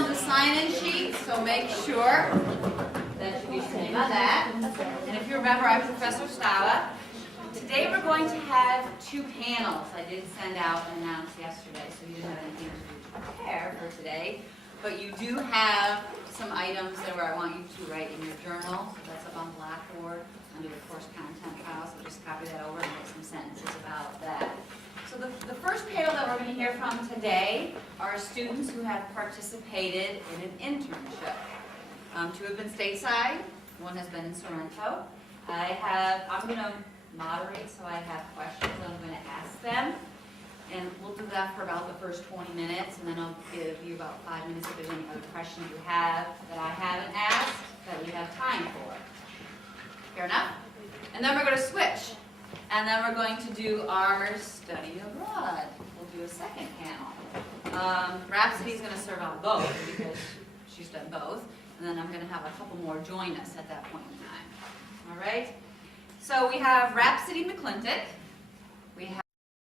around the sign-in sheet, so make sure that you say about that. And if you remember, I'm Professor STABA. Today we're going to have two panels. I did send out an announce yesterday, so you didn't have anything to prepare for today. But you do have some items there where I want you to write in your journal. So that's up on Blackboard under the course content file. So just copy that over and make some sentences about that. So the first panel that we're going to hear from today are students who have participated in an internship. Two have been stateside, one has been in Sorrento. I'm going to moderate, so I have questions I'm going to ask them. And we'll do that for about the first 20 minutes, and then I'll give you about 5 minutes if there's any other questions you have that I haven't asked that we have time for. Fair enough? And then we're going to switch. And then we're going to do our study abroad. We'll do a second panel. Rhapsody's going to serve out both because she's done both. And then I'm going to have a couple more join us at that point in time. All right? So we have Rhapsody McClintock. We have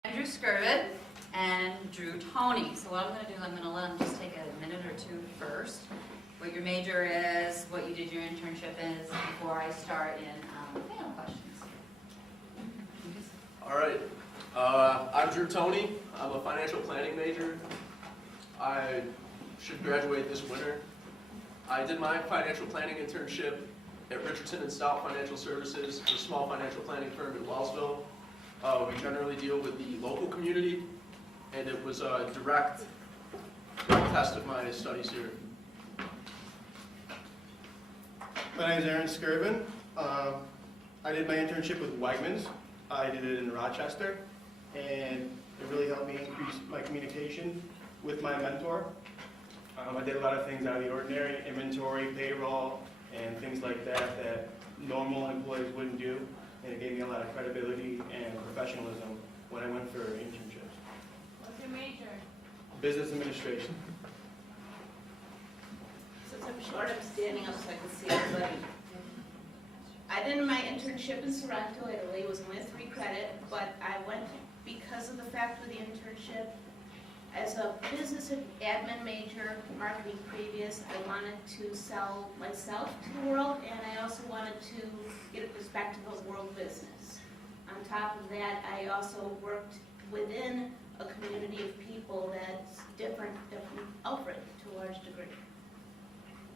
Andrew Skirvid and Drew Toney. So what I'm going to do is I'm going to let them just take a minute or two first. What your major is, what you did your internship is, before I start in panel questions. All right. I'm Drew Toney. I'm a financial planning major. I should graduate this winter. I did my financial planning internship at Richardson and Stout Financial Services, a small financial planning firm in Wellsville. We generally deal with the local community, and it was a direct test of my studies here. My name is Aaron Skirvin. I did my internship with Wegmans. I did it in Rochester, and it really helped me increase my communication with my mentor. I did a lot of things out of the ordinary, inventory, payroll, and things like that that normal employees wouldn't do, and it gave me a lot of credibility and professionalism when I went for internships. What's your major? Business administration. Since I'm short, I'm standing up so I can see everybody. I did my internship in Sorrento, Italy. It was only a 3 credit, but I went because of the fact of the internship. As a business admin major, marketing previous, I wanted to sell myself to the world, and I also wanted to get a perspective of world business. On top of that, I also worked within a community of people that's different from Alfred to a large degree.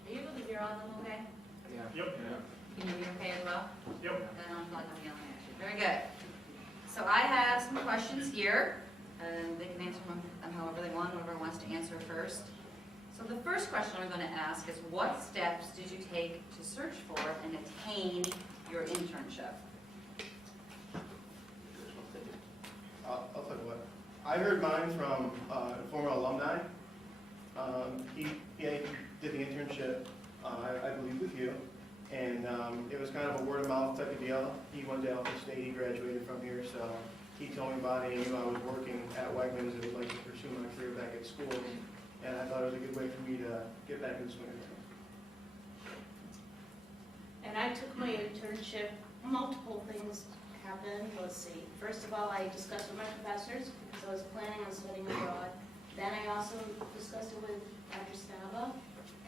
Are you able to hear all of them okay? Yeah. Yep. Can you hear okay as well? Yep. Then I don't feel like I'm yelling at you. Very good. So I have some questions here, and they can answer them however they want, whoever wants to answer first. So the first question I'm going to ask is, what steps did you take to search for and attain your internship? I'll tell you what. I heard mine from a former alumni. He did the internship, I believe, with you. And it was kind of a word-of-mouth type of deal. He went to Alpha State, he graduated from here, so he told me about it. He knew I was working at Wegmans and would like to pursue my career back at school. And I thought it was a good way for me to get back in the swing of things. And I took my internship, multiple things happened. Let's see. First of all, I discussed with my professors because I was planning on studying abroad. Then I also discussed it with Dr. Stava.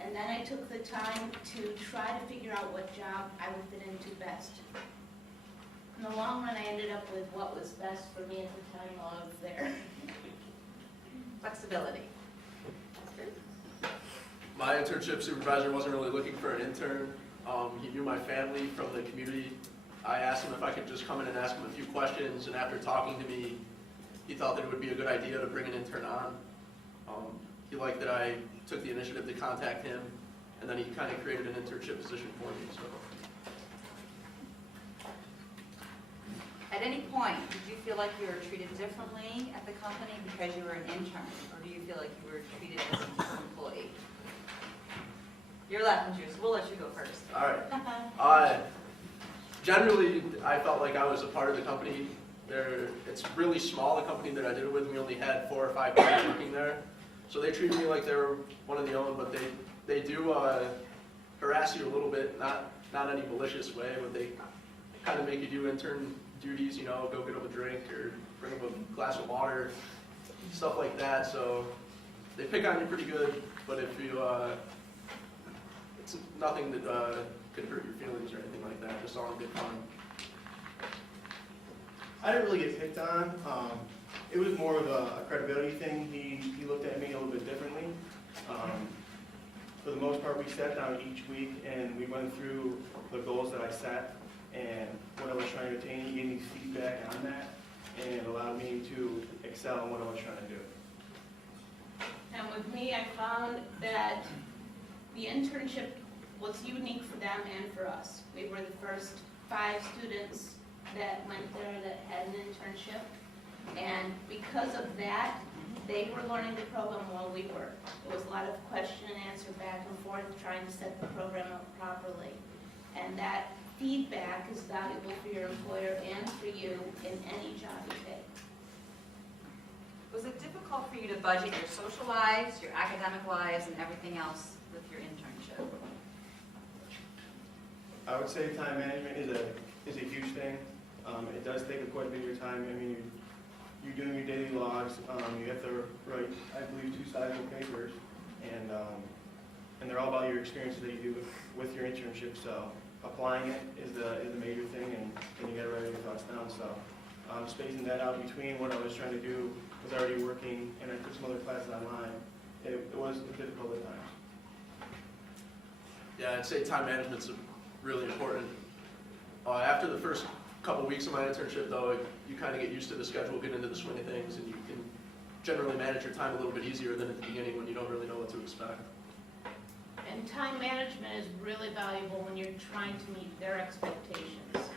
And then I took the time to try to figure out what job I would fit into best. In the long run, I ended up with what was best for me at the time while I was there. Flexibility. My internship supervisor wasn't really looking for an intern. He knew my family from the community. I asked him if I could just come in and ask him a few questions, and after talking to me, he thought that it would be a good idea to bring an intern on. He liked that I took the initiative to contact him, and then he kind of created an internship position for me. So. At any point, did you feel like you were treated differently at the company because you were an intern, or do you feel like you were treated as an employee? You're laughing, Drew, so we'll let you go first. All right. Generally, I felt like I was a part of the company. It's really small, the company that I did it with. We only had 4 or 5 people working there. So they treated me like they were one of the own, but they do harass you a little bit, not any malicious way, but they kind of make you do intern duties, you know, go get them a drink or bring them a glass of water, stuff like that. So they pick on you pretty good, but if you, it's nothing that could hurt your feelings or anything like that, just all in good fun. I didn't really get picked on. It was more of a credibility thing. He looked at me a little bit differently. For the most part, we sat down each week and we went through the goals that I set and what I was trying to attain. He gave me feedback on that and allowed me to excel in what I was trying to do. And with me, I found that the internship was unique for them and for us. We were the first 5 students that went there that had an internship. And because of that, they were learning the program while we were. It was a lot of question and answer back and forth, trying to set the program up properly. And that feedback is valuable for your employer and for you in any job you take. Was it difficult for you to budget your social lives, your academic lives, and everything else with your internship? I would say time management is a huge thing. It does take quite a bit of your time. I mean, you're doing your daily logs. You have to write, I believe, 2 sizable papers, and they're all about your experiences that you do with your internship. So applying it is the major thing, and you got to write your thoughts down. So spacing that out between what I was trying to do was already working, and I took some other classes online. It was difficult at times. Yeah, I'd say time management's really important. After the first couple weeks of my internship, though, you kind of get used to the schedule, get into the swing of things, and you can generally manage your time a little bit easier than at the beginning when you don't really know what to expect. And time management is really valuable when you're trying to meet their expectations.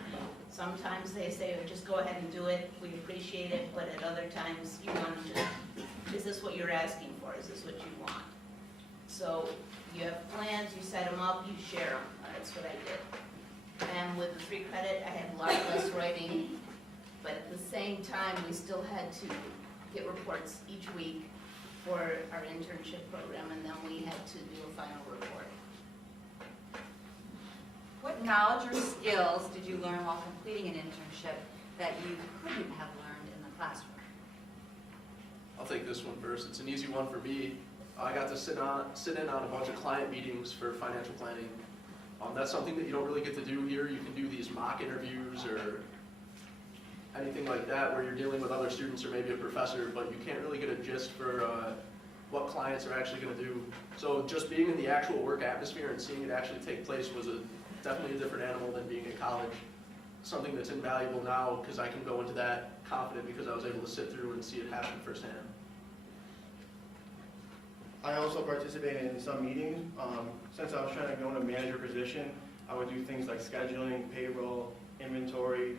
Sometimes they say, oh, just go ahead and do it, we appreciate it, but at other times you want to just, is this what you're asking for? Is this what you want? So you have plans, you set them up, you share them. That's what I did. And with the 3 credit, I had a lot less writing, but at the same time, we still had to get reports each week for our internship program, and then we had to do a final report. What knowledge or skills did you learn while completing an internship that you couldn't have learned in the classroom? I'll take this one first. It's an easy one for me. I got to sit in on a bunch of client meetings for financial planning. That's something that you don't really get to do here. You can do these mock interviews or anything like that where you're dealing with other students or maybe a professor, but you can't really get a gist for what clients are actually going to do. So just being in the actual work atmosphere and seeing it actually take place was definitely a different animal than being at college. Something that's invaluable now because I can go into that confident because I was able to sit through and see it happen firsthand. I also participated in some meetings. Since I was trying to go in a manager position, I would do things like scheduling, payroll, inventory,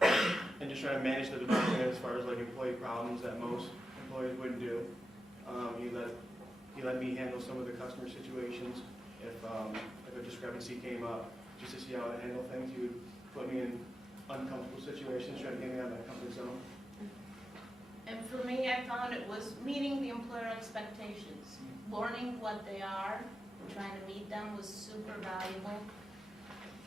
and just trying to manage the department as far as like employee problems that most employees wouldn't do. He let me handle some of the customer situations. If a discrepancy came up, just to see how I handle things, he would put me in uncomfortable situations, trying to get me out of my comfort zone. And for me, I found it was meeting the employer expectations. Learning what they are, trying to meet them was super valuable.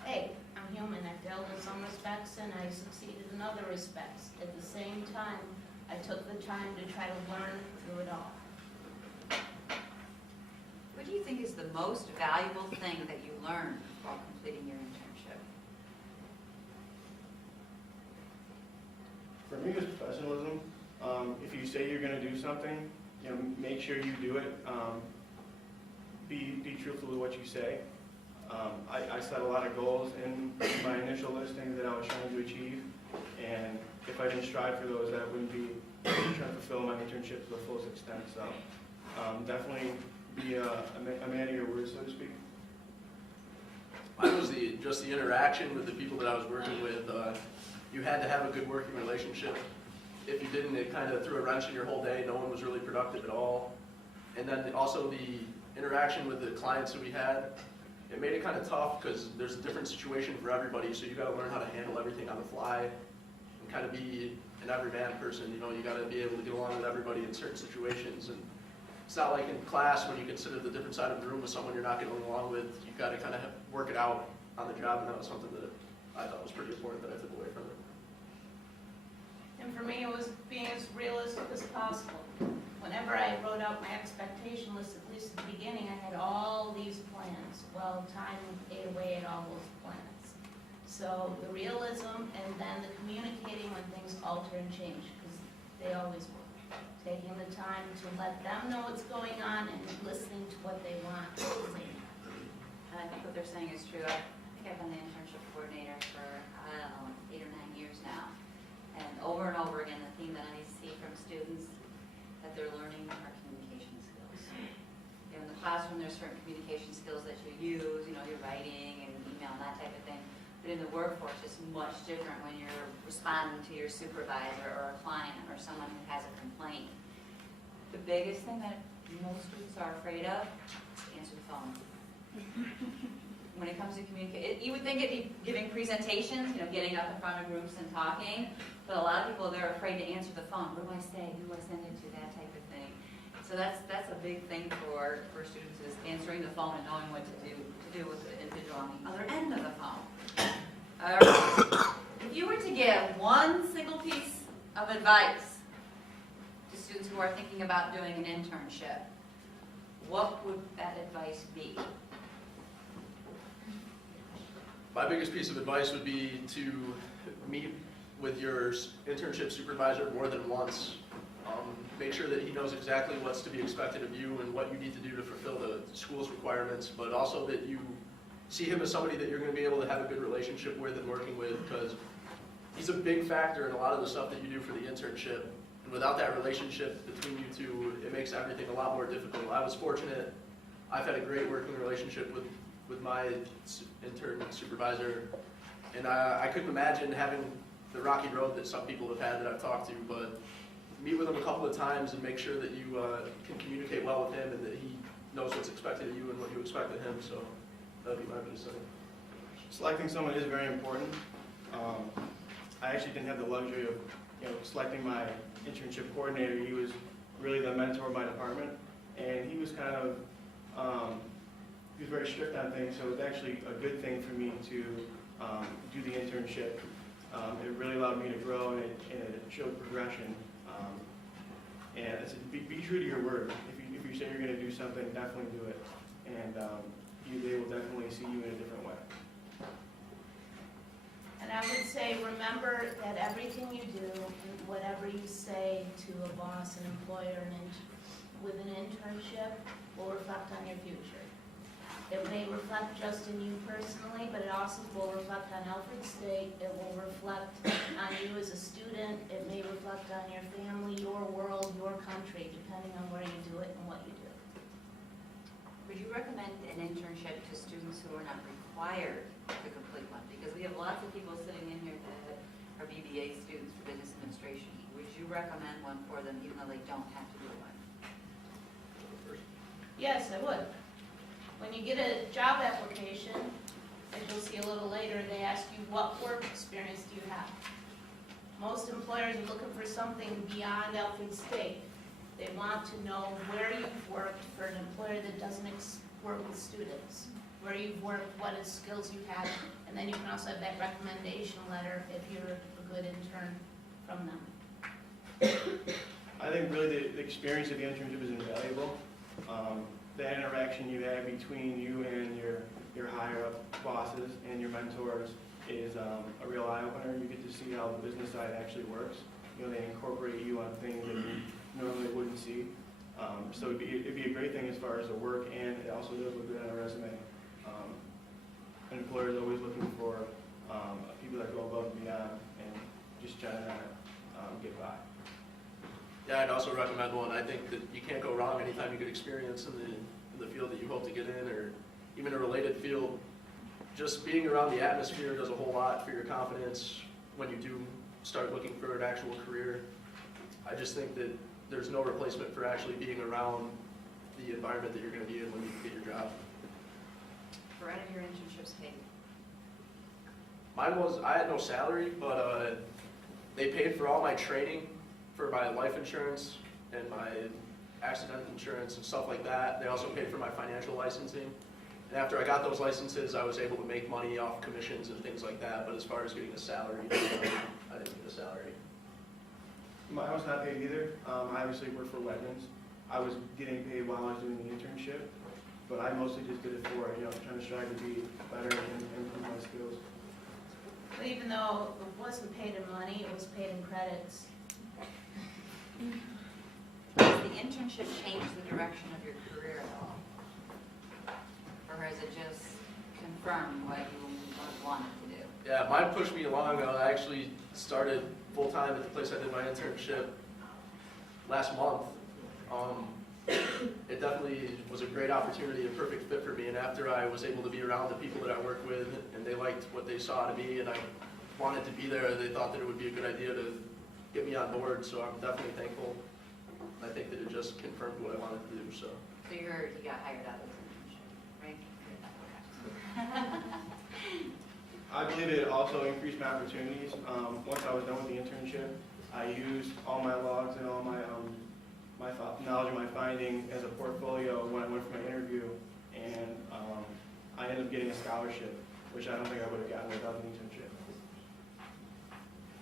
Hey, I'm human, I failed in some respects and I succeeded in other respects. At the same time, I took the time to try to learn through it all. What do you think is the most valuable thing that you learned while completing your internship? For me, it was professionalism. If you say you're going to do something, make sure you do it. Be truthful with what you say. I set a lot of goals in my initial listing that I was trying to achieve, and if I didn't strive for those, that wouldn't be trying to fulfill my internship to the fullest extent. So definitely be a man of your word, so to speak. Mine was just the interaction with the people that I was working with. You had to have a good working relationship. If you didn't, it kind of threw a wrench in your whole day. No one was really productive at all. And then also the interaction with the clients that we had, it made it kind of tough because there's a different situation for everybody. So you got to learn how to handle everything on the fly and kind of be an everyman person. You got to be able to get along with everybody in certain situations. And it's not like in class when you consider the different side of the room with someone you're not getting along with. You've got to kind of work it out on the job, and that was something that I thought was pretty important that I took away from it. And for me, it was being as realistic as possible. whenever I wrote out my expectation list, at least at the beginning, I had all these plans. Well, time ate away at all those plans. So the realism and then the communicating when things alter and change, because they always will. Taking the time to let them know what's going on and listening to what they want. And I think what they're saying is true. I think I've been the internship coordinator for, I don't know, 8 or 9 years now. And over again, the theme that I see from students that they're learning are communication skills. In the classroom, there's certain communication skills that you use, your writing and email and that type of thing. But in the workforce, it's much different when you're responding to your supervisor or a client or someone who has a complaint. The biggest thing that most students are afraid of is to answer the phone. When it comes to communication, you would think it'd be giving presentations, getting up in front of groups and talking, but a lot of people, they're afraid to answer the phone. What do I say? Who do I send it to? That type of thing. So that's a big thing for students is answering the phone and knowing what to do with the individual on the other end of the phone. If you were to give one single piece of advice to students who are thinking about doing an internship, what would that advice be? My biggest piece of advice would be to meet with your internship supervisor more than once. Make sure that he knows exactly what's to be expected of you and what you need to do to fulfill the school's requirements, but also that you see him as somebody that you're going to be able to have a good relationship with and working with, because he's a big factor in a lot of the stuff that you do for the internship. And without that relationship between you two, it makes everything a lot more difficult. I was fortunate. I've had a great working relationship with my intern supervisor, and I couldn't imagine having the rocky road that some people have had that I've talked to, but meet with him a couple of times and make sure that you can communicate well with him and that he knows what's expected of you and what you expect of him. So that would be my biggest thing. Selecting someone is very important. I actually didn't have the luxury of selecting my internship coordinator. He was really the mentor of my department, and he was kind of he was very strict on things, so it was actually a good thing for me to do the internship. It really allowed me to grow, and it showed progression. And I said, be true to your word. If you say you're going to do something, definitely do it. And they will definitely see you in a different way. And I would say, remember that everything you do, and whatever you say to a boss, an employer, with an internship, will reflect on your future. It may reflect just in you personally, but it also will reflect on Alfred State. It will reflect on you as a student. It may reflect on your family, your world, your country, depending on where you do it and what you do. Would you recommend an internship to students who are not required to complete one? Because we have lots of people sitting in here that are BBA students for business administration. Would you recommend one for them even though they don't have to do one? Yes, I would. When you get a job application, as you'll see a little later, they ask you what work experience do you have. Most employers are looking for something beyond Alfred State. They want to know where you've worked for an employer that doesn't work with students, where you've worked, what skills you've had, and then you can also have that recommendation letter if you're a good intern from them. I think really the experience of the internship is invaluable. That interaction you have between you and your higher up bosses and your mentors is a real eye-opener. You get to see how the business side actually works. They incorporate you on things that you normally wouldn't see. So it'd be a great thing as far as the work, and it also does look good on a resume. An employer is always looking for people that go above and beyond and just try to get by. Yeah, I'd also recommend one. I think that you can't go wrong anytime you get experience in the field that you hope to get in, or even a related field. Just being around the atmosphere does a whole lot for your confidence when you do start looking for an actual career. I just think that there's no replacement for actually being around the environment that you're going to be in when you get your job. For any of your internships paid? Mine was, I had no salary, but they paid for all my training, for my life insurance and my accident insurance and stuff like that. They also paid for my financial licensing. And after I got those licenses, I was able to make money off commissions and things like that. But as far as getting a salary, I didn't get a salary. Mine was not paid either. I obviously worked for Wegmans. I was getting paid while I was doing the internship, but I mostly just did it for, trying to strive to be better and improve my skills. But even though it wasn't paid in money, it was paid in credits. Does the internship change the direction of your career at all? Or has it just confirmed what you wanted to do? Yeah, mine pushed me along. I actually started full-time at the place I did my internship last month. It definitely was a great opportunity, a perfect fit for me, and after I was able to be around the people that I work with, and they liked what they saw to me, and I wanted to be there, they thought that it would be a good idea to get me on board, so I'm definitely thankful. I think that it just confirmed what I wanted to do, so. So you got hired out of the internship, right? I believe it also increased my opportunities. Once I was done with the internship, I used all my logs and all my knowledge and my finding as a portfolio when I went for my interview, and I ended up getting a scholarship, which I don't think I would have gotten without the internship.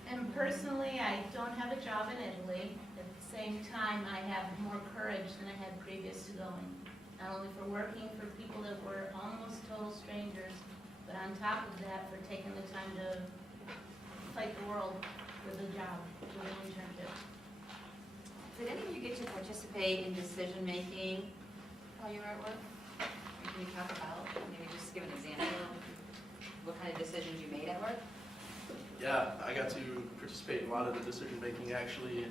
And personally, I don't have a job in Italy. At the same time, I have more courage than I had previous to going. Not only for working for people that were almost total strangers, but on top of that, for taking the time to fight the world with a job, with an internship. Did any of you get to participate in decision-making while you were at work? Or can you talk about, maybe just give an example of what kind of decisions you made at work? Yeah, I got to participate in a lot of the decision-making, actually.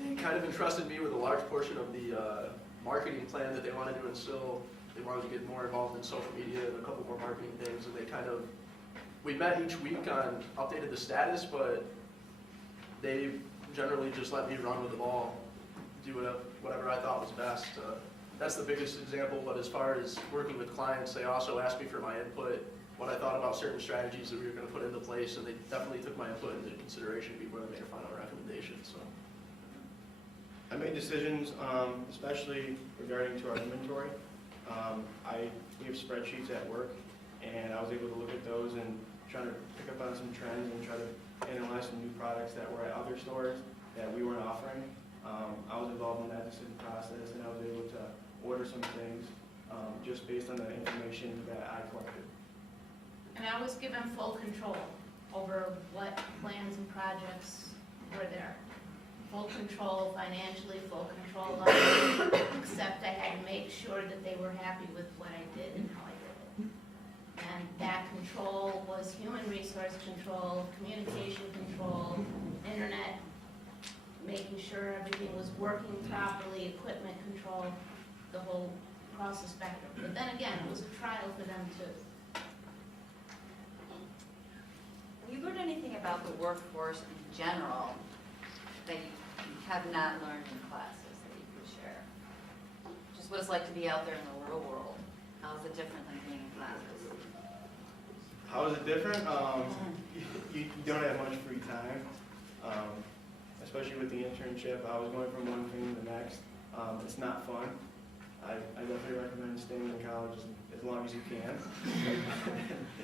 They kind of entrusted me with a large portion of the marketing plan that they wanted to instill. They wanted to get more involved in social media and a couple more marketing things, and we met each week on updated the status, but they generally just let me run with the ball, do whatever I thought was best. That's the biggest example, but as far as working with clients, they also asked me for my input, what I thought about certain strategies that we were going to put into place, and they definitely took my input into consideration before they made a final recommendation. So, I made decisions, especially regarding to our inventory. We have spreadsheets at work, and I was able to look at those and try to pick up on some trends and try to analyze some new products that were at other stores that we weren't offering. I was involved in that decision process, and I was able to order some things just based on the information that I collected. And I was given full control over what plans and projects were there. Full control financially, full control of it, except I had to make sure that they were happy with what I did and how I did it. And that control was human resource control, communication control, internet, making sure everything was working properly, equipment control, the whole across the spectrum. But then again, it was a trial for them too. Have you learned anything about the workforce in general that you have not learned in classes that you could share? Just what it's like to be out there in the real world. How is it different than being in classes? How is it different? You don't have much free time, especially with the internship. I was going from one thing to the next. It's not fun. I definitely recommend staying in college as long as you can.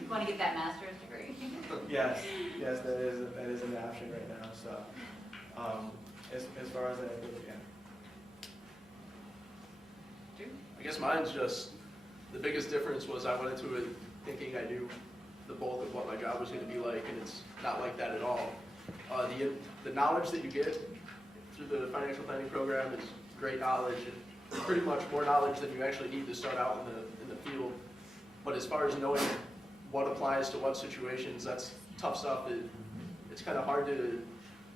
You want to get that master's degree? Yes, that is an option right now. So, as far as that goes, yeah. I guess mine's just, the biggest difference was I went into it thinking I knew the bulk of what my job was going to be like, and it's not like that at all. The knowledge that you get through the financial planning program is great knowledge, and pretty much more knowledge than you actually need to start out in the field. But as far as knowing what applies to what situations, that's tough stuff. It's kind of hard to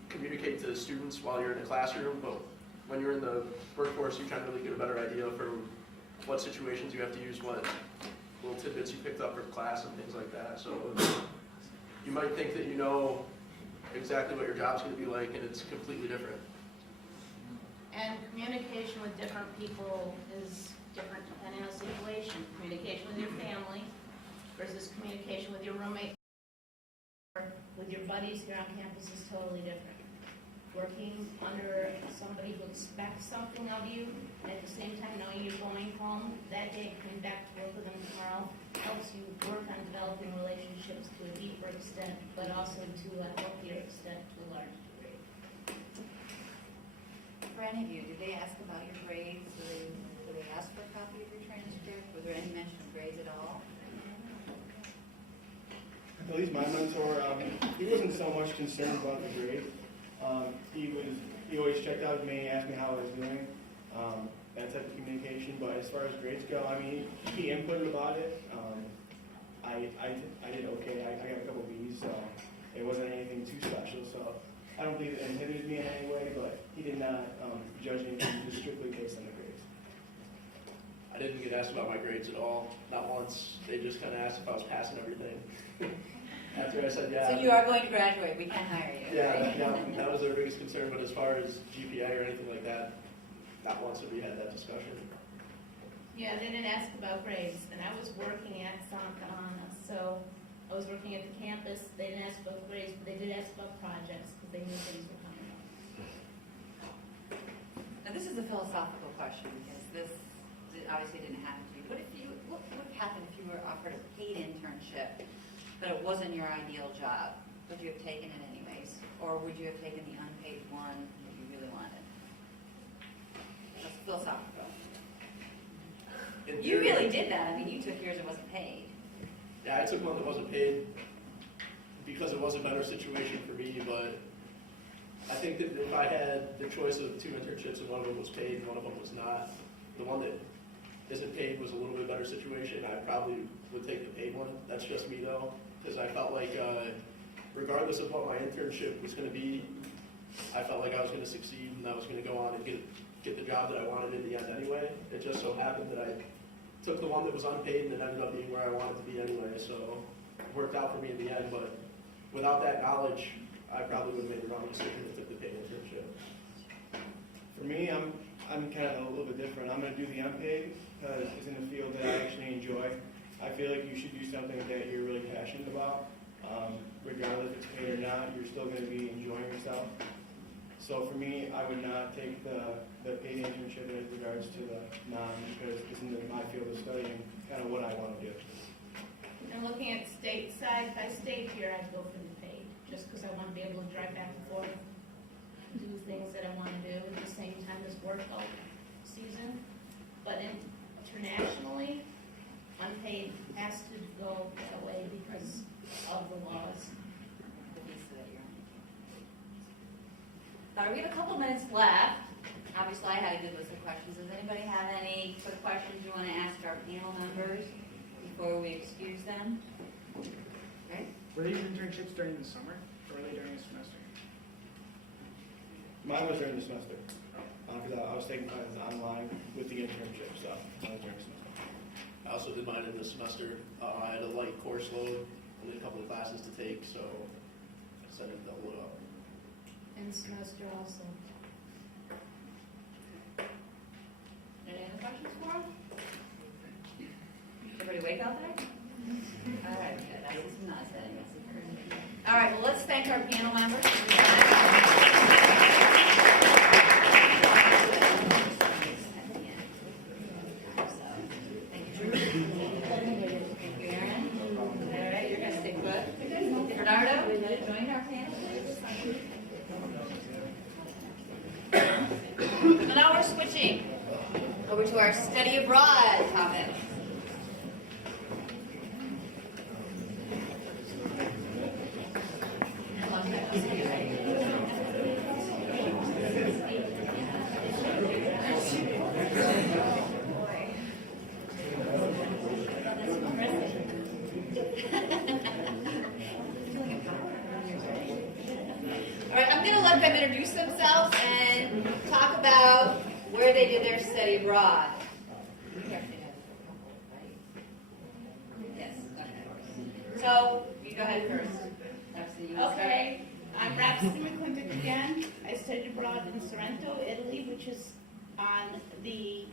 communicate to students while you're in a classroom, but when you're in the workforce, you kind of really get a better idea for what situations you have to use, what little tidbits you picked up from class and things like that. So you might think that you know exactly what your job's going to be like, and it's completely different. And communication with different people is different depending on the situation. Communication with your family versus communication with your roommate or with your buddies here on campus is totally different. Working under somebody who expects something of you, and at the same time knowing you're going home that day, coming back to work with them tomorrow, helps you work on developing relationships to a deeper extent, but also to a healthier extent to a large degree. for any of you, did they ask about your grades? Did they ask for a copy of your transcript? Was there any mention of grades at all? At least my mentor, he wasn't so much concerned about the grade. He always checked out with me, asked me how I was doing, that type of communication. But as far as grades go, I mean, he inputted about it. I did okay. I got a couple B's, so it wasn't anything too special. So I don't believe it inhibited me in any way, but he did not judge anything just strictly based on the grades. I didn't get asked about my grades at all, not once. They just kind of asked if I was passing everything. After I said yeah. So you are going to graduate, we can hire you. Yeah, that was their biggest concern, but as far as GPA or anything like that, not once have we had that discussion. Yeah, they didn't ask about grades, and I was working at Santa Ana, so I was working at the campus. They didn't ask about grades, but they did ask about projects, because they knew things were coming up. Now, this is a philosophical question, because this obviously didn't happen to you. What would happen if you were offered a paid internship, but it wasn't your ideal job? Would you have taken it anyways? Or would you have taken the unpaid one that you really wanted? That's philosophical. You really did that. I mean, you took yours that wasn't paid. Yeah, I took one that wasn't paid because it was a better situation for me, but I think that if I had the choice of 2 internships and one of them was paid and one of them was not, the one that isn't paid was a little bit better situation. I probably would take the paid one. That's just me though, because I felt like regardless of what my internship was going to be, I felt like I was going to succeed and I was going to go on and get the job that I wanted in the end anyway. It just so happened that I took the one that was unpaid and it ended up being where I wanted to be anyway, so it worked out for me in the end. But without that knowledge, I probably would have made the wrong decision and took the paid internship. For me, I'm kind of a little bit different. I'm going to do the unpaid because it's in a field that I actually enjoy. I feel like you should do something that you're really passionate about. Regardless if it's paid or not, you're still going to be enjoying yourself. So for me, I would not take the paid internship as regards to the non, because it's in my field of study and kind of what I want to do. And looking at state side by state here, I'd go for the paid, just because I want to be able to drive back and forth, do things that I want to do at the same time as work all season. But internationally, unpaid has to go away because of the laws. All right, we have a couple minutes left. Obviously, I had a good list of questions. Does anybody have any quick questions you want to ask our panel members before we excuse them? Okay. Were these internships during the summer, or were they during the semester? Mine was during the semester because I was taking classes online with the internship, so I was during the semester. I also did mine in the semester. I had a light course load and a couple of classes to take, so I decided to double it up. And semester also. Any other questions for them? Everybody awake out there? All right, good. I see some nods then. All right, well, let's thank our panel members. Thank you, Drew. Thank you, Aaron. All right, you're going to stay put. Bernardo, will you join our panel, please? So now we're switching over to our study abroad topic. All right, I'm going to let them introduce themselves and talk about where they did their study abroad. Yes. Okay. So you go ahead first. Rhapsody, you want to start? Okay, I'm Rhapsody McClintock again. I studied abroad in Sorrento, Italy, which is on the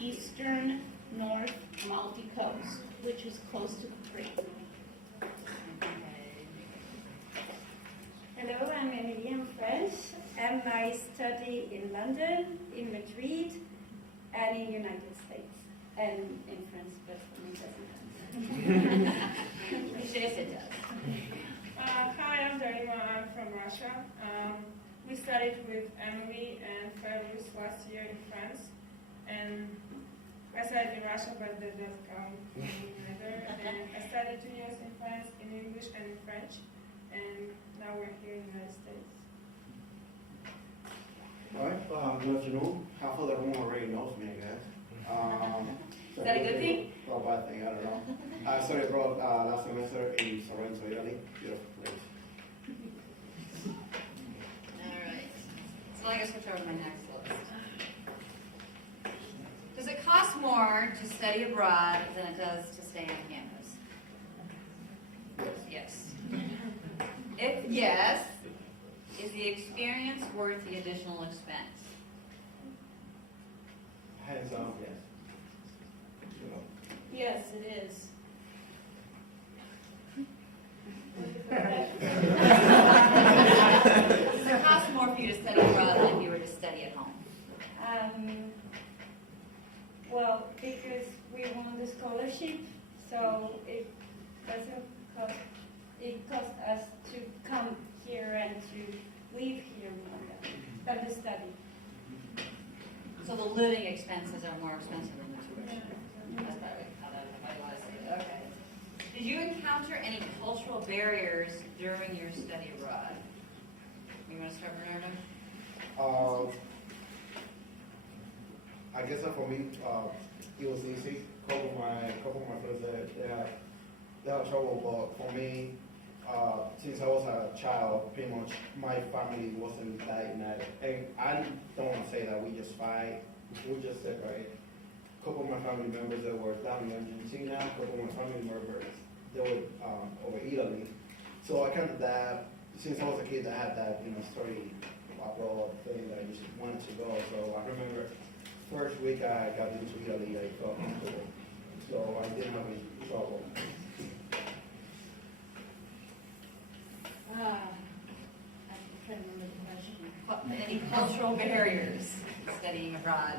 eastern North Amalfi Coast, which is close to Capri. Hello, I'm Emilie, I'm French, and I study in London, in Madrid, and in United States, and in France, but it doesn't matter. Yes, it does. Hi, I'm Darima. I'm from Russia. We studied with Emily and Fergus last year in France, and I studied in Russia, but that doesn't count either. And I studied 2 years in France in English and in French, and now we're here in the United States. Alright, good afternoon. Half of the room already knows me, I guess. Is that a good thing? Or a bad thing, I don't know. I studied abroad last semester in Sorrento, Italy. Beautiful place. All right. So I guess switch over to my next list. Does it cost more to study abroad than it does to stay on campus? Yes. If yes, is the experience worth the additional expense? Hands on, yes. You know. Yes, it is. Does it cost more for you to study abroad than if you were to study at home? Well, because we won the scholarship, so it doesn't cost, it costs us to come here and to live here more than the study. So the living expenses are more expensive than the tuition? That's probably how you want to say it. Okay. Did you encounter any cultural barriers during your study abroad? You want to start, Bernardo? I guess that for me, it was easy. Couple of my friends they had trouble, but for me, since I was a child, pretty much my family wasn't that united. And I don't want to say that we just fight, we just separate. A couple of my family members that were down in Argentina, a couple of my family members they were over Italy. So I kind of that, since I was a kid, I had that, study abroad thing that I just wanted to go. So I remember first week I got into Italy, I felt comfortable. So I didn't have any trouble. I'm trying to remember the question. Any cultural barriers studying abroad?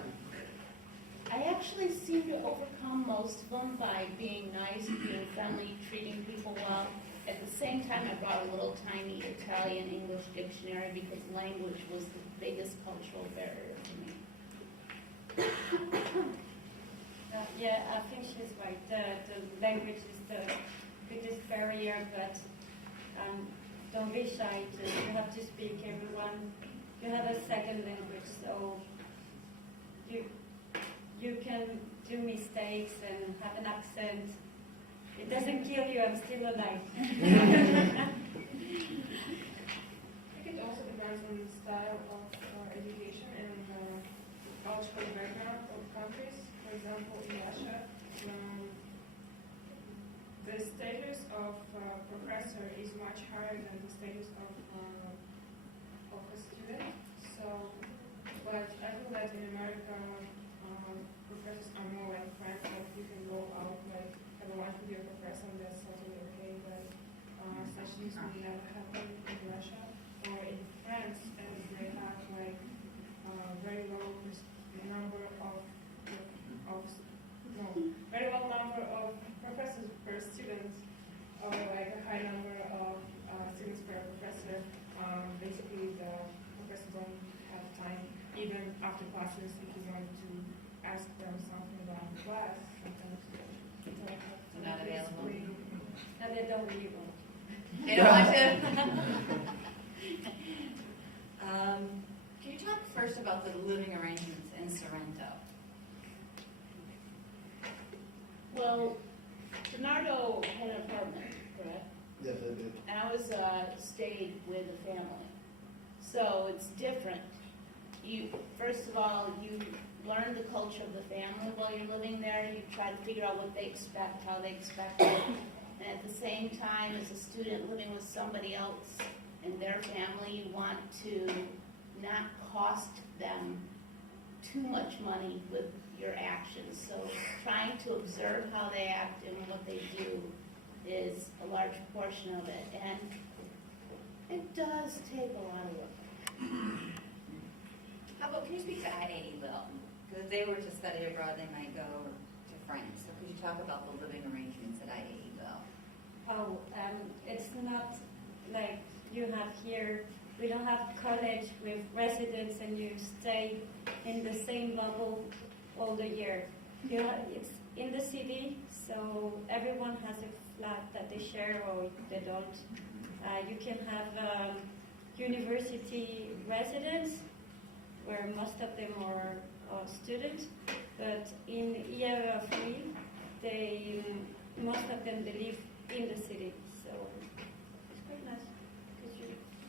I actually seem to overcome most of them by being nice, being friendly, treating people well. At the same time, I brought a little tiny Italian-English dictionary because language was the biggest cultural barrier for me. Yeah, I think she's right. The language is the biggest barrier, but don't be shy. You have to speak everyone. You have a second language, so you can do mistakes and have an accent. It doesn't kill you. I'm still alive. I think it also depends on the style of education and cultural background of countries. For example, in Russia, the status of professor is much higher than the status of a student. So, but I feel that in America, professors are more like friends. Like you can go out, like have a lunch with your professor, and that's totally okay. But such things will never happen in Russia or in France, as they have like very low number of very low number of professors per student, or like a high number of students per professor. Basically, the professors don't have time, even after classes, if you want to ask them something about the class. Sometimes So not available. No, they don't really want. They don't want to. Can you talk first about the living arrangements in Sorrento? Well, Bernardo had an apartment, correct? Yes, I did. And I was stayed with a family. So it's different. First of all, you learn the culture of the family while you're living there. You try to figure out what they expect, how they expect it. And at the same time, as a student living with somebody else and their family, you want to not cost them too much money with your actions. So trying to observe how they act and what they do is a large portion of it. And it does take a lot of work. How about, can you speak to I-80 Because if they were to study abroad, they might go to France. So could you talk about the living arrangements at I-80 Oh, it's not like you have here We don't have college with residents and you stay in the same bubble all the year. It's in the city, so everyone has a flat that they share or they don't. You can have university residents, where most of them are students, but in year 3, most of them they live in the city, so it's quite nice because you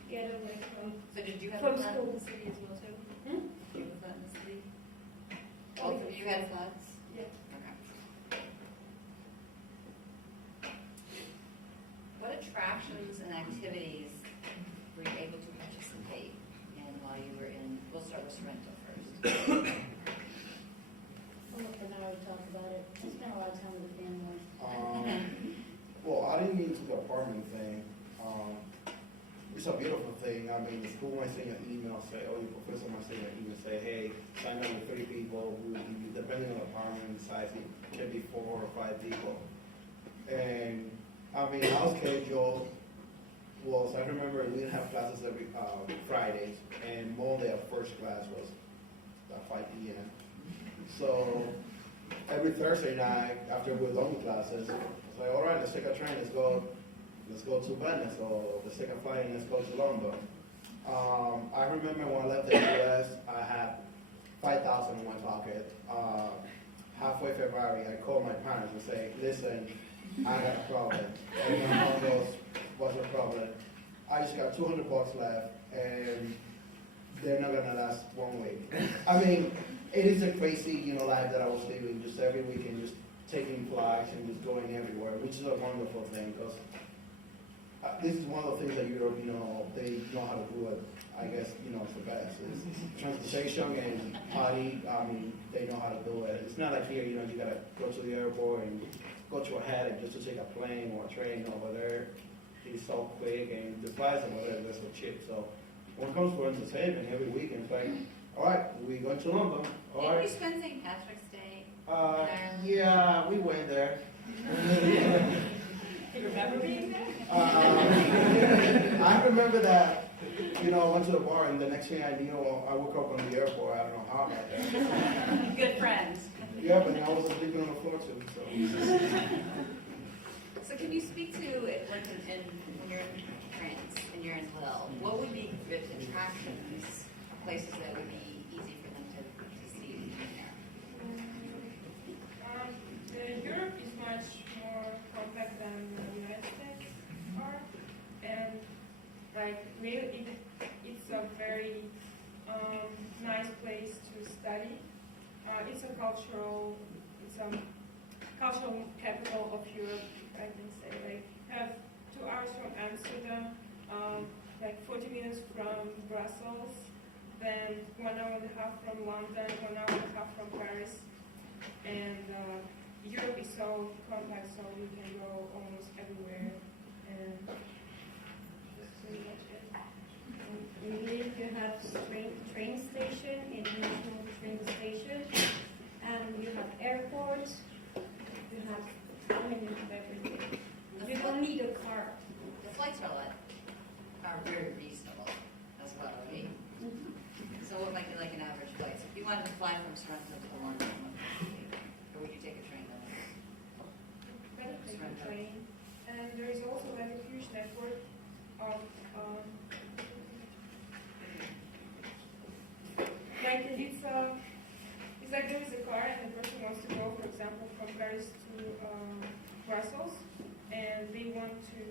get away from. So did you have From a flat school. in the city as well too? Hmm? Did you have a flat in the city? Oh, Both of you had flats? Yeah. Okay. What attractions and activities were you able to participate in while you were in, we'll start with Sorrento first. I'll look an hour to talk about it. I spent a lot of time with the family. Well, I didn't mean to the apartment thing. It's a beautiful thing. I mean, the school might send an email, say, oh, your professor might send an email, say, hey, sign up with 3 people. We will give you, depending on the apartment size, it can be 4 or 5 people. And I mean, our schedule was, I remember we didn't have classes every Fridays, and Monday our first class was at 5 p.m. So every Thursday night, after we're done with classes, it's like, all right, let's take a train, let's go to Venice, or let's take a flight and let's go to London. I remember when I left the U.S., I had $5,000 in my pocket. Halfway February, I called my parents and say, listen, I got a problem. And my mom goes, what's the problem? I just got $200 left, and they're not gonna last 1 week. I mean, it is a crazy, life that I was living, just every weekend, just taking flights and just going everywhere, which is a wonderful thing, because this is one of the things that Europe, they know how to do it. I guess, it's the best. It's transportation and party, they know how to do it. It's not like here, you gotta go to the airport and go to a head just to take a plane or a train over there. It's so quick, and the flights over there, they're so cheap. So when it comes to entertainment, every weekend, it's like, all right, we go to London. All Didn't right. you spend St. Patrick's Day? Yeah, we went there. Do you remember being there? I remember that, I went to the bar, and the next thing I knew, I woke up on the airport. I don't know how I got there. Good friends. Yeah, but I was sleeping on the floor too. So can you speak to it, like when you're in France and you're in Lille, what would be good attractions, places that would be easy for them to see there? Europe is much more compact than the United States are, and really it's a very nice place to study. It's a cultural capital of Europe, I can say. Have 2 hours from Amsterdam, 40 minutes from Brussels, then 1 hour and a half from London, 1 hour and a half from Paris, and Europe is so compact, so you can go almost everywhere, and that's pretty much it. In Lille, you have train station, international train station, and you have airports. You have everything. You don't need a car. The flights are very reasonable as well, right? Mm-hmm. So what might be like an average flight? So if you wanted to fly from Sorrento to London, or would you take a train then? Better take a train, and there is also a huge network of it's like there is a car and the person wants to go, for example, from Paris to Brussels, and they want to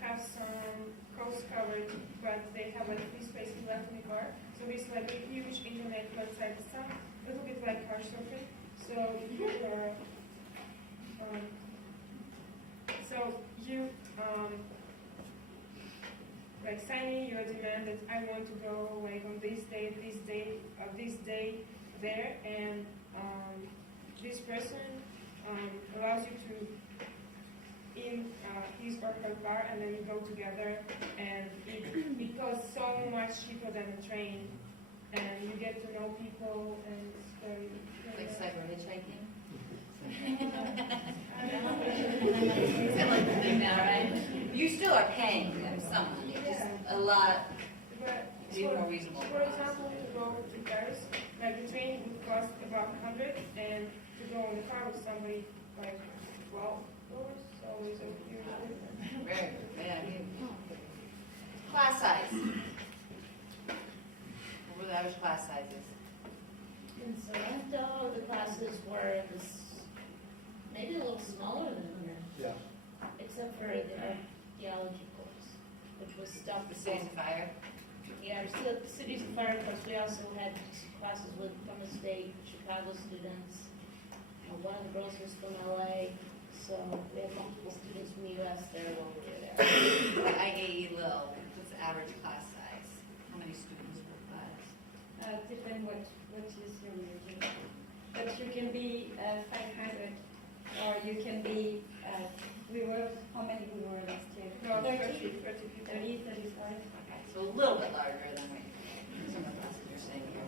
have some coast covered, but they have free space left in the car. So there's a huge internet website. It's a little bit like car surfing. So you are signing your demand that I want to go on this day there, and this person allows you to in his or her car, and then you go together, and it costs so much cheaper than a train, and you get to know people, and it's very Like cyber hitchhiking? I don't know. It's kind of like the thing now, right? You still are paying them some money, just Yeah. a for example, to go to Paris, like the train would cost about 100, and to go in the car with somebody like $12. So it's a huge difference. Very good. Yeah. Class size. What were the average class sizes? In Sorrento, the classes were maybe a little smaller than here, Yeah. except for the archaeology course, which was stuff. The cities of fire. Yeah, the cities of fire course. We also had classes from the state, Chicago students. One of the girls was from LA, so we had multiple students from the U.S. there while we were there. The IAE Lil, what's the average class size? How many students per class? Depend what is your major. But you can be 500, or you can be, how many we were last year? No, 30, 30 people. 30, 35. Okay, so a little bit larger than some of the classes you're saying here.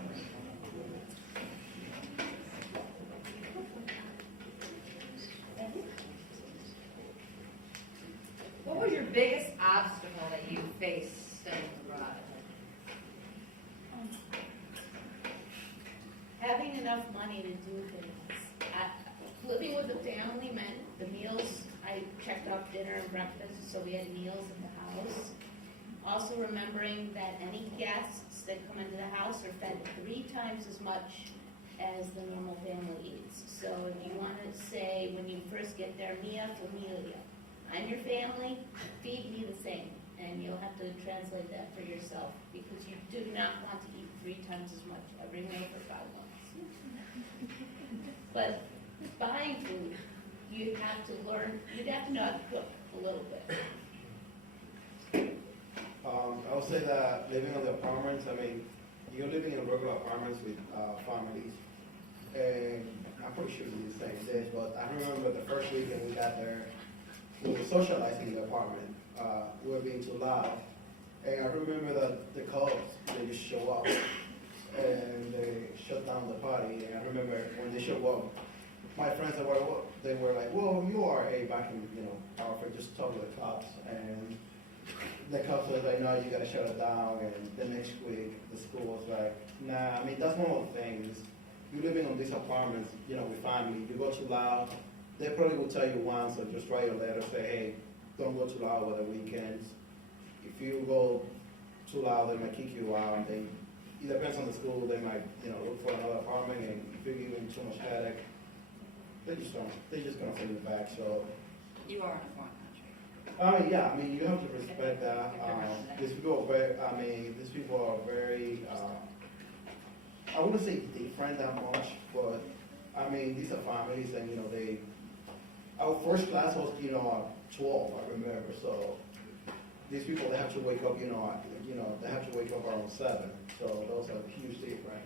What was your biggest obstacle that you faced studying abroad? Having enough money to do things. Living with a family meant the meals, I checked off dinner and breakfast, so we had meals in the house. Also remembering that any guests that come into the house are fed 3 times as much as the normal family eats. So if you want to say, when you first get there, mia familia, I'm your family, feed me the same. And you'll have to translate that for yourself, because you do not want to eat 3 times as much every meal for 5 months. But buying food, you'd have to know how to cook a little bit. I would say that living in the apartments, I mean, you're living in regular apartments with families, and I'm pretty sure it's the same thing, but I remember the first weekend we got there, we were socializing in the apartment. We were being too loud, and I remember that the cops, they just show up, and they shut down the party, and I remember when they show up, my friends they were like, well, you are back in, our friend just talked to the cops, and the cops was like, no, you gotta shut it down, and the next week, the school was like, nah, I mean, that's one of the things. You're living on these apartments, with family, you go too loud, they probably will tell you once, or just write a letter, say, hey, don't go too loud over the weekends. If you go too loud, they might kick you out, it depends on the school, they might, look for another apartment, and if you're giving too much headache, they're just gonna send you back, so. You are in a foreign country. Yeah, I mean, you have to respect that. These people are very, I wouldn't say different that much, but, I mean, these are families and, our first class was, 12, I remember, so these people, they have to wake up, they have to wake up around 7, so those are huge different.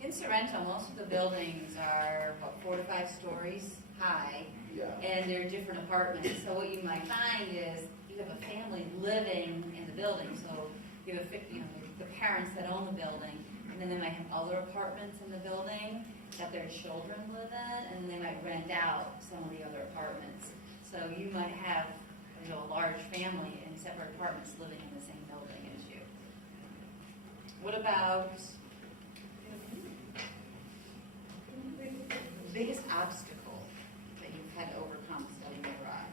In Sorrento, most of the buildings are, 4 to 5 stories high, Yeah. and they're different apartments. So what you might find is you have a family living in the building. So you have the parents that own the building, and then they might have other apartments in the building that their children live in, and then they might rent out some of the other apartments. So you might have a large family in separate apartments living in the same building as you. What about the biggest obstacle that you've had to overcome studying abroad?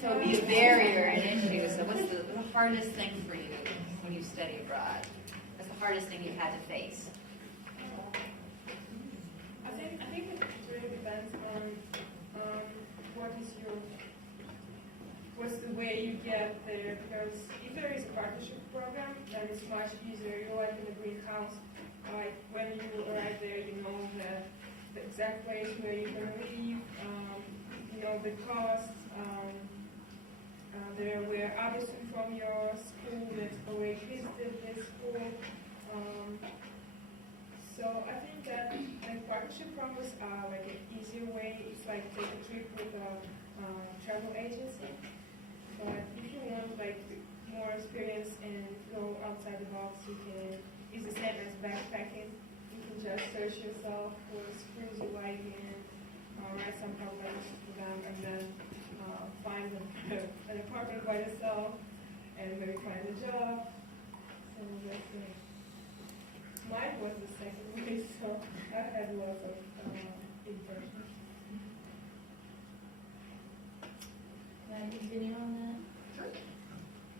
So it would be a barrier, an issue. So what's the hardest thing for you when you study abroad? What's the hardest thing you've had to face? I think it really depends on what's the way you get there, because if there is a partnership program, then it's much easier. You're like in the greenhouse. Like when you arrive there, you know the exact place where you're gonna leave, the costs. There were others from your school that already visited this school. So I think that partnership programs are like an easier way. It's like take a trip with a travel agency. But if you want like more experience and go outside the box, it's the same as backpacking. You can just search yourself for schools you like and write some programs for them, and then find an apartment by yourself, and maybe find a job, Mine was the second way, so I had lots of internships. Can I continue on that? Sure.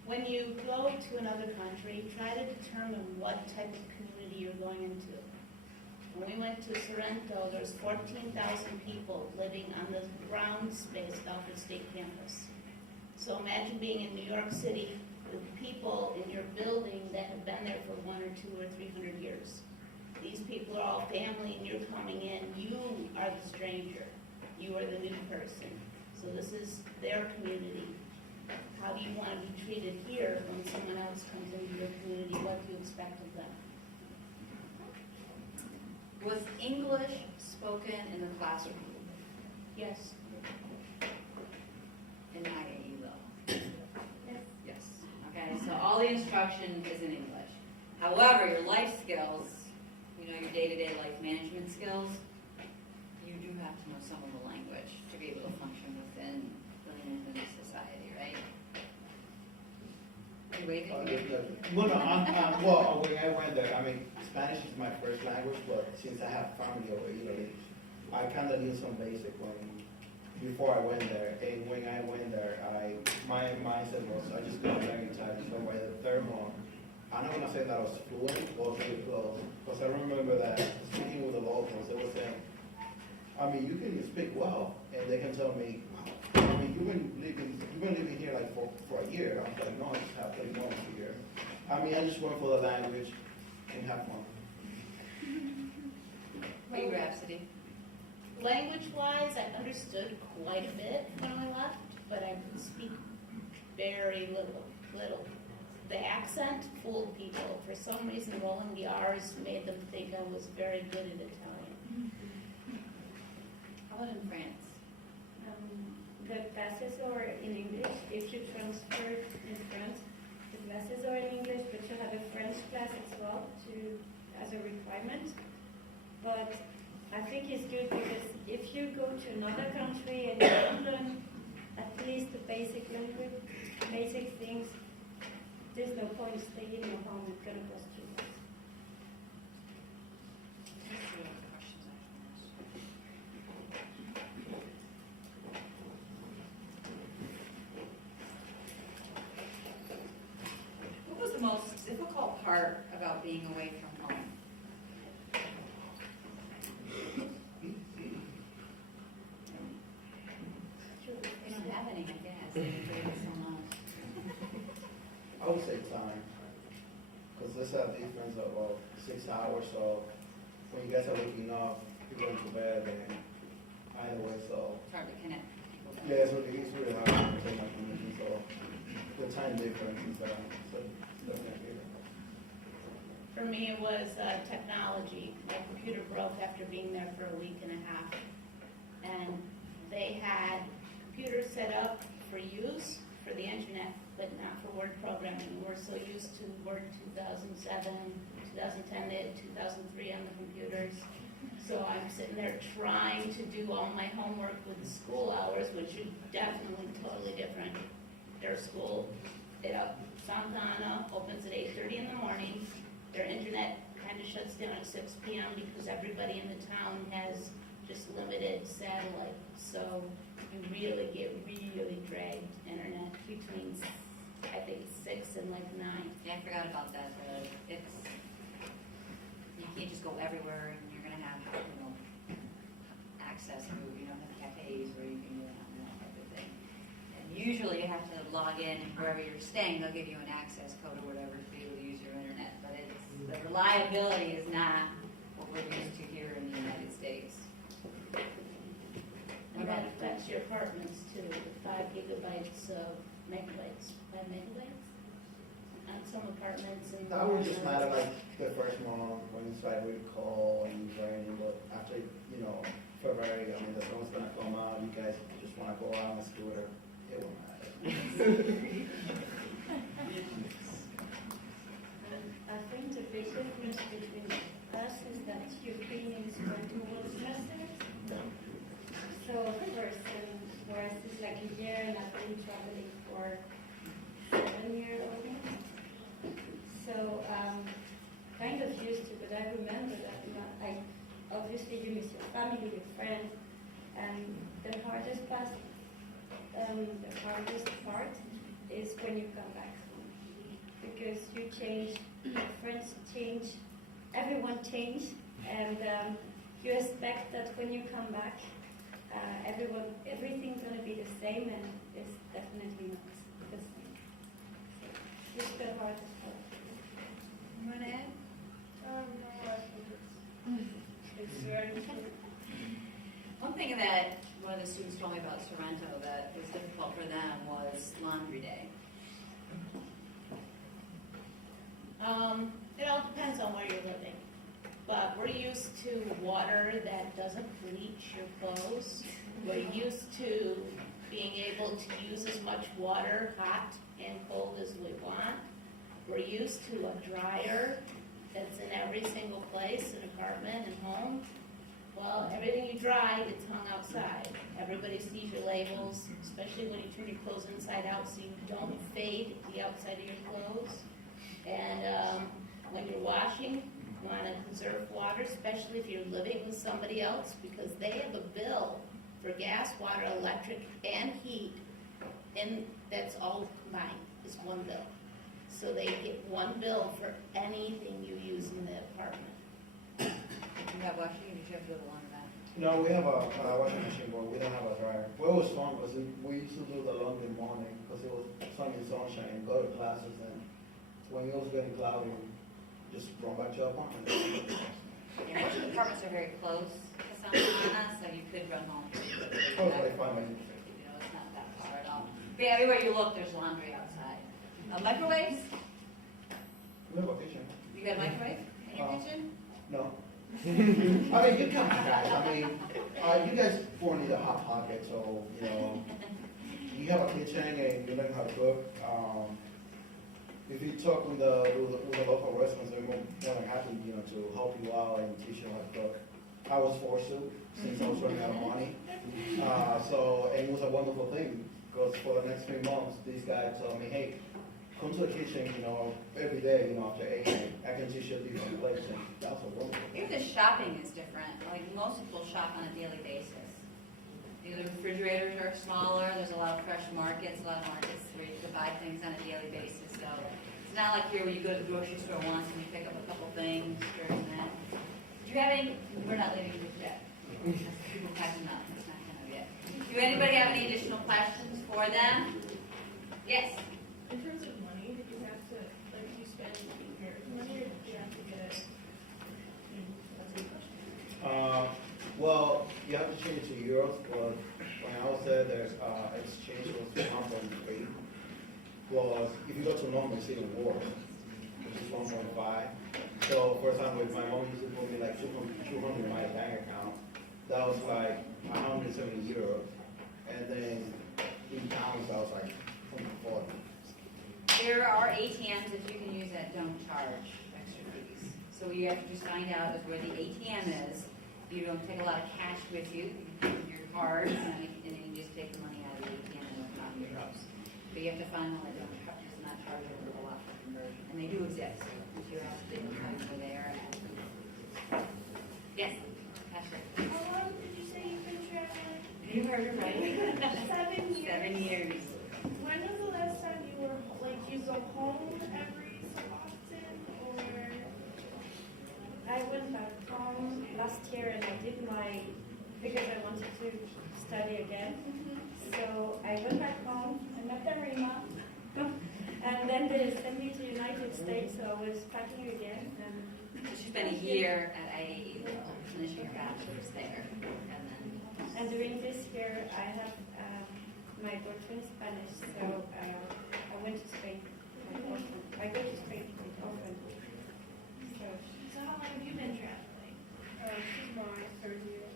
When you go to another country, try to determine what type of community you're going into. When we went to Sorrento, there's 14,000 people living on the ground space of the state campus. So imagine being in New York City with people in your building that have been there for 100 or 200 or 300 years. These people are all family and you're coming in, you are the stranger. You are the new person. So this is their community. How do you want to be treated here when someone else comes into your community? What do you expect of them? Was English spoken in the classroom? Yes. In IAE though? Yes. Okay, so all the instruction is in English. However, your life skills, your day-to-day life management skills, you do have to know some of the language to be able to function within the society, right? Are you waving? Well, when I went there, I mean, Spanish is my first language, but since I have family over Italy, I kind of knew some basic before I went there. And when I went there, my mindset was I just got very Italian. So by the third month, I'm not gonna say that I was fluent, but really close. Because I remember that speaking with the locals, they were saying, I mean, you can speak well, and they can tell me, I mean, you've been living here like for a year. I was like, no, I just have 30 months here. I mean, I just went for the language and have fun. Hey, Rhapsody. Language-wise, I understood quite a bit when I left, but I could speak very little. The accent fooled people. For some reason, rolling the R's made them think I was very good at Italian. How about in France? The classes are in English. If you transfer in France, the classes are in English, but you have a French class as well as a requirement. But I think it's good because if you go to another country and you don't learn at least the basic language, basic things, there's no point staying at home. It's going to cost you less. What was the most difficult part about being away from home? You don't have any, I guess. You enjoyed it so much. I would say time, because there's a difference of 6 hours. So when you guys are waking up, you're going to bed, and either way, so It's hard to connect people. yeah, it's really hard to take my commitment. So the time difference is definitely. For me, it was technology. My computer broke after being there for a week and a half. And they had computers set up for use for the internet, but not for word programming. We're so used to Word 2007, 2010, they had 2003 on the computers. So I'm sitting there trying to do all my homework with the school hours, which are definitely totally different. Their school, Santa Ana opens at 8:30 in the morning. Their internet kind of shuts down at 6 p.m. because everybody in the town has just limited satellite. So you really get dragged internet between, I think, 6 and 9. Yeah, I forgot about that. You can't just go everywhere, and you're going to have access to cafes where you can do that type of thing. And usually you have to log in wherever you're staying. They'll give you an access code or whatever to be able to use your internet. But the reliability is not what we're used to here in the United States. And that affects your apartments too, with 5 gigabytes of megabytes. 5 megabytes? On some apartments in That would just matter like the first month when you start with call and training, but after February, I mean the sun's gonna come out, you guys just wanna go out on a scooter, it won't matter. I think the big difference between us is that Ukraine is going towards semesters. So first, whereas it's like a year, and I've been traveling for 7 years almost. So so kind of used to, but I remember that obviously you miss your family, your friends, and the hardest part is when you come back home, because you change, your friends change, everyone change, and you expect that when you come back, everything's going to be the same, and it's definitely not the same. So it's the hardest part. You want to add? No, I think it's very important. One thing that one of the students told me about Sorrento that was difficult for them was laundry day. It all depends on where you're living. But we're used to water that doesn't bleach your clothes. We're used to being able to use as much water, hot and cold, as we want. We're used to a dryer that's in every single place, an apartment and home. Well, everything you dry gets hung outside. Everybody sees your labels, especially when you turn your clothes inside out so you don't fade the outside of your clothes. And when you're washing, you want to conserve water, especially if you're living with somebody else, because they have a bill for gas, water, electric, and heat, and that's all combined, is one bill. So they get one bill for anything you use in the apartment. You have washing, or did you have to go to the laundromat? No, we have a washing machine, but we don't have a dryer. Well, it was fun because we used to do the laundry in the morning because it was sunny and sunshine, go to classes, and when it was getting cloudy, just run back to your apartment. Yeah, most of the apartments are very close to Santa Ana, so you could run home. Oh, it's like 5 minutes. You know, it's not that far at all. But yeah, everywhere you look, there's laundry outside. Microwaves? We have a kitchen. You got a microwave in your kitchen? No. I mean, you come on, guys. I mean, you guys born in a hot pocket, so, you know, you have a kitchen and you learn how to cook. If you talk with the local restaurants, they're more than happy, you know, to help you out and teach you how to cook. I was forced to, since I was running out of money. And it was a wonderful thing, because for the next 3 months, this guy told me, hey, come to the kitchen, you know, every day, you know, after 8, I can teach you different places. And that was a wonderful thing. Even the shopping is different. Like, most people shop on a daily basis. The refrigerators are smaller, there's a lot of fresh markets, a lot of markets where you can buy things on a daily basis. So it's not like here where you go to the grocery store once and you pick up a couple things during that. Do you have any, we're not leaving this yet. People catching up, it's not kind of yet. Do anybody have any additional questions for them? Yes? In terms of money, did you have to, like, do you spend American money, or did you have to get it? That's a good question. Well, you have to change it to euros, but when I was there, there's exchange was 1.3. Plus, if you go to normal, it's even worse, which is 1.5. So, for example, if my mom used to put me like 200 in my bank account, that was like 170 euros. And then in pounds, that was like 140. There are ATMs that you can use that don't charge extra fees. So what you have to just find out is where the ATM is. You don't take a lot of cash with you. You put your card, and then you just take the money out of the ATM and it'll come out your house. But you have to find one that does not charge you a lot for conversion. And they do exist. If you have to go there. Yes? Patrick. How long did you say you've been traveling? You heard it right. 7 years. 7 years. When was the last time you were, like, you go home every so often, or? I went back home last year and I did because I wanted to study again. So I went back home, I met Rima, and then they sent me to the United States, so I was packing again. And She spent a year at IAE, finishing her bachelor's there. And during this year, I have my boyfriend Spanish, so I went to Spain quite often. I go to Spain quite often. So how long have you been traveling? This is my 3rd year.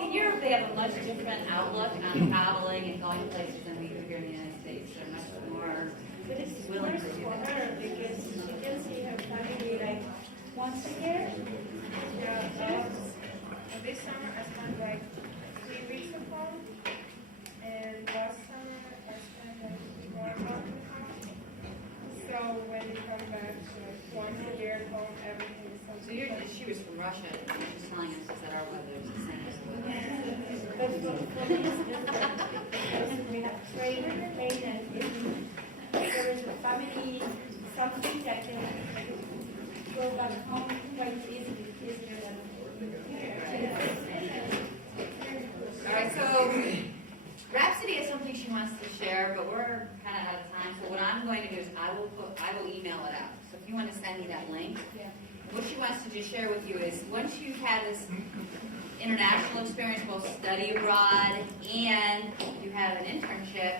In Europe, they have a much different outlook on traveling and going places than we do here in the United States. They're much more But it's willing worse to do for that. her because she can see her family like once a year. Yeah, this summer I spent like 3 weeks at home, and last summer I spent like 4 months at home. when you come back, like once a year, home, everything is So something. she was from Russia, and she's telling us that our weather is the same as the weather. But for me, it's different because we have trained and if there is a family, something that can go back home quite easier than All right, so Rhapsody has something she wants to share, but we're kind of out of time. So what I'm going to do is I will email it out. So if you want to send me that link, what she wants to just share with you is once you've had this international experience, both study abroad and you have an internship,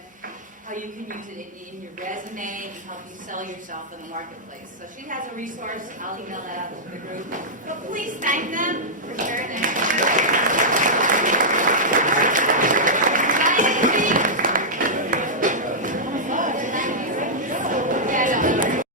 how you can use it in your resume and help you sell yourself in the marketplace. So she has a resource. I'll email that out to the group. So please thank them for sharing their